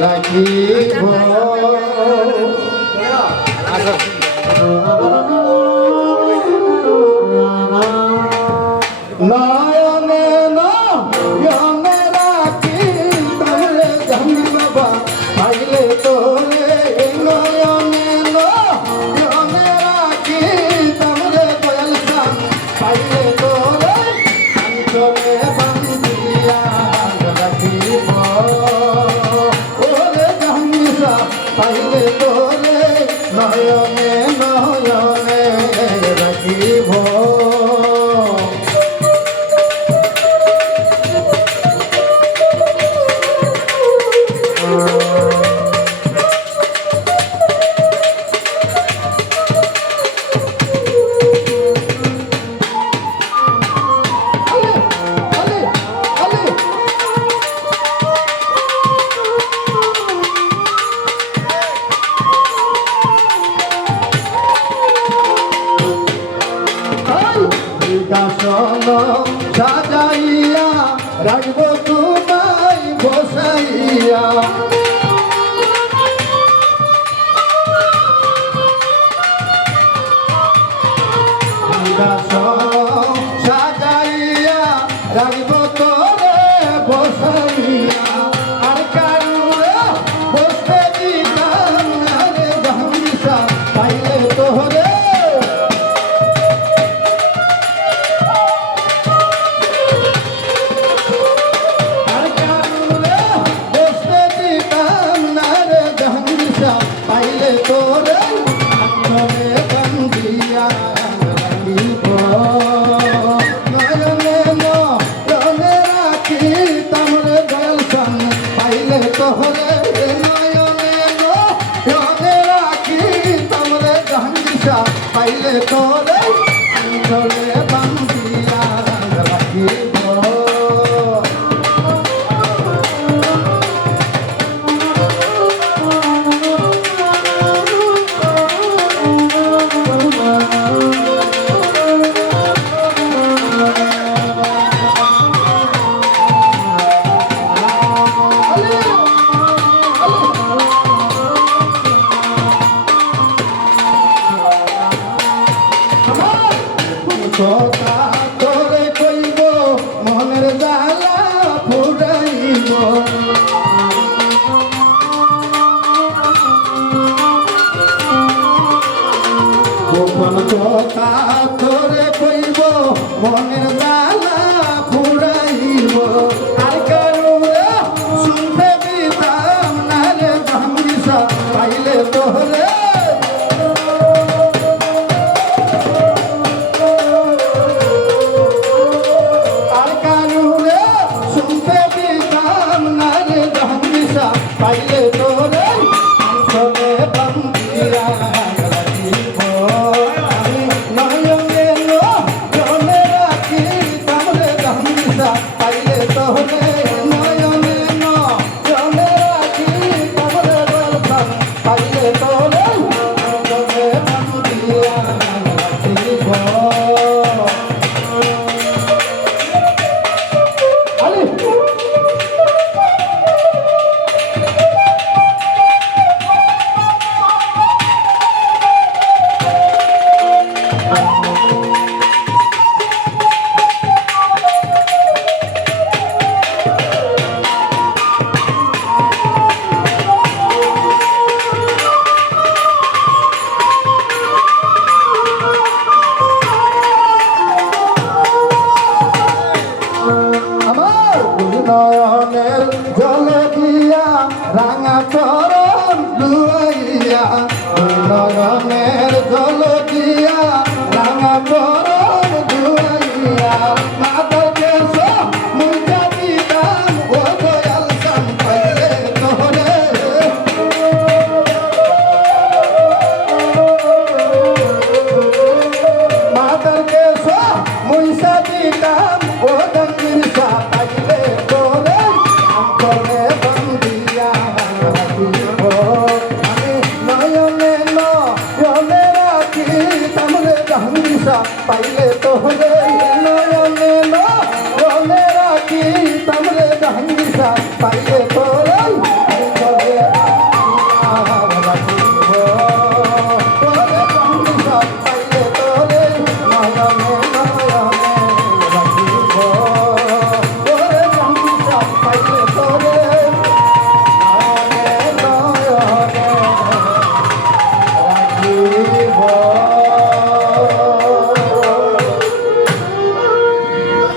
রাখিব নয়নে নয়নে রাখি তোরে জানি বাবা পাইলে তোরে নয়নে নয়নে রাখি তোরে দয়াল সান পাইলে তোরে অন্তরে বান্ধিয়া রাখিব ওরে জানিসা পাইলে তোরে নয়নে নয়নে রাখিব সাজাইয়া রাখবো তোমায় বসাইয়া সাজাইয়া রাখবো তোরে বসাইয়া আর কারুরে বসতে দিতাম না রে গামছা পাইলে তোরে পাইলে তোরে অন্তরে বান্ধিয়া রাখিব নয়নে নয়নে রাখি তোরে দয়াল সান পাইলে তোরে নয়নে নয়নে রাখি তোরে গামছা পাইলে তোরে অন্তরে বান্ধিয়া রাখিব কথা তোরে কইব মনের জ্বালা ফুরাইব গোপন কথা তোরে কইব মনের জ্বালা ফুরাইব আর কারুরে শুনতে দিতাম না রে গামছা পাইলে তোরে পাইলে তোরে অন্তরে বান্ধিয়া রাখিব আমি নয়নে নয়নে রাখি তোরে গামছা পাইলে তোরে নয়নে নয়নে রাখি তোরে দয়াল পাইলে তোরে অন্তরে বান্ধিয়া রাখিব নয়নের জলে দিয়া রাঙা চরণ লুয়াইয়া নয়নের জল দিয়া রাঙা চরণ লুয়াইয়া মাদকে মুজা দিতাম ও দয়াল সান পাইলে তোরে মাদকে মুজা দিতাম ও দয়াল পাইলে তোরে অন্তরে বান্ধিয়া রাখিব আমি নয়নে নয়নে রাখি তোরে গামছা পাইলে তোরে নয়নে নয়নে রাখি তোরে গামছা পাইলে তোরে